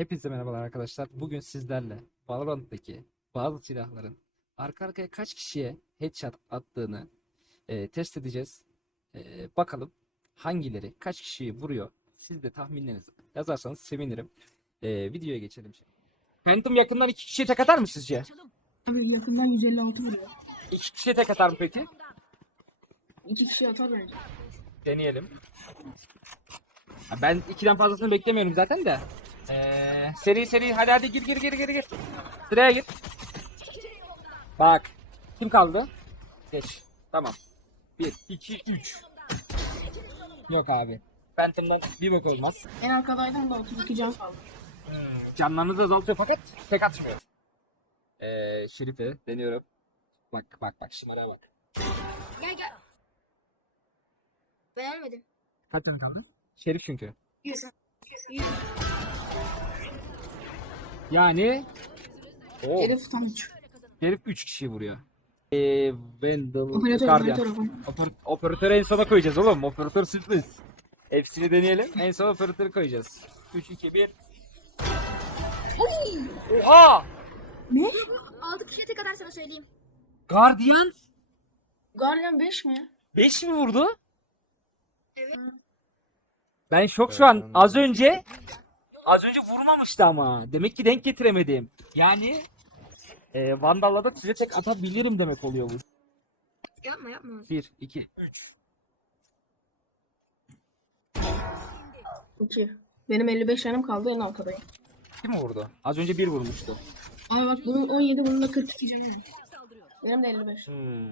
Hepinize merhabalar arkadaşlar. Bugün sizlerle Valorant'taki bazı silahların arka arkaya kaç kişiye headshot attığını e, test edeceğiz. E, bakalım hangileri kaç kişiyi vuruyor. Siz de tahminlerinizi yazarsanız sevinirim. E, videoya geçelim şimdi. Phantom yakından iki kişiye tek atar mı sizce? Abi yakından 156 vuruyor. İki kişiye tek atar mı peki? İki kişi atar bence. Deneyelim. Ben ikiden fazlasını beklemiyorum zaten de. Ee, seri seri hadi hadi gir gir gir gir gir. Sıraya gir. Bak. Kim kaldı? Geç. Tamam. 1, 2, 3. Yok abi. Phantom'dan bir bok olmaz. En arkadaydım da 32 can kaldı. Canlarınızı azaltıyor fakat tek atmıyor. Ee, Şerife deniyorum. Bak bak bak şımarığa bak. Gel gel. Beğenmedim. Kaç tane kaldı? Şerif çünkü. Yüz. Yüz. Yani o Herif tam 3. Herif 3 kişi vuruyor. Ee, Vandal, Operatör, Guardian. operatör, operatör. Oper- operatörü en sona koyacağız oğlum. Operatör sürpriz. Hepsini deneyelim. En son operatörü koyacağız. 3, 2, 1. Oha! Ne? Altı kişiye tek kadar sana söyleyeyim. Guardian Guardian 5 mi? 5 mi vurdu? Evet. Ben şok şu an. Az önce az önce vurmamıştı ama. Demek ki denk getiremedim. Yani e, Vandal'la da size tek atabilirim demek oluyor bu. Yapma yapma. 1, 2, 3. 2. Benim 55 canım kaldı en arkadayım. Kim vurdu? Az önce bir vurmuştu. Abi bak bunun 17 bunun da 42 canı. Benim de 55. Hmm.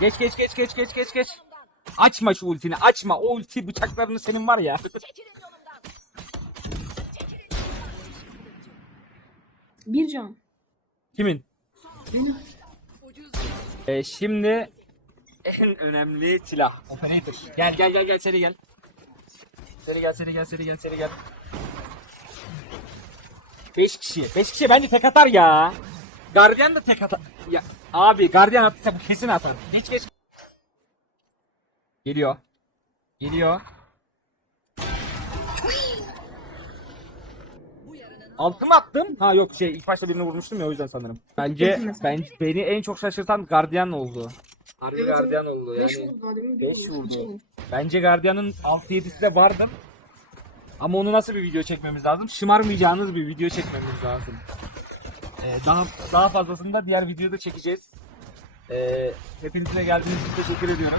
Geç geç geç geç geç geç geç. Açma şu ultini açma. O ulti bıçaklarını senin var ya. Bir can. Kimin? Benim. Ee, şimdi en önemli silah. Operator. Gel gel gel gel seri gel. Seri gel seri gel seri gel seri gel. 5 kişi. 5 kişi bence tek atar ya. Guardian da tek atar. Ya abi Guardian atsa bu kesin atar. Geç geç. Geliyor. Geliyor. Altı mı attım? Ha yok şey ilk başta birini vurmuştum ya o yüzden sanırım. Bence ben beni en çok şaşırtan Guardian oldu. Harbi Evet, Guardian oldu 5 yani. vurdu daha demin. Beş bir vurdu. iki vurdu. Bence Guardian'ın 6-7'si de vardı. Ama onu nasıl bir video çekmemiz lazım? Şımarmayacağınız bir video çekmemiz lazım. Ee, daha daha fazlasını da diğer videoda çekeceğiz. Ee, hepinize geldiğiniz için teşekkür ediyorum.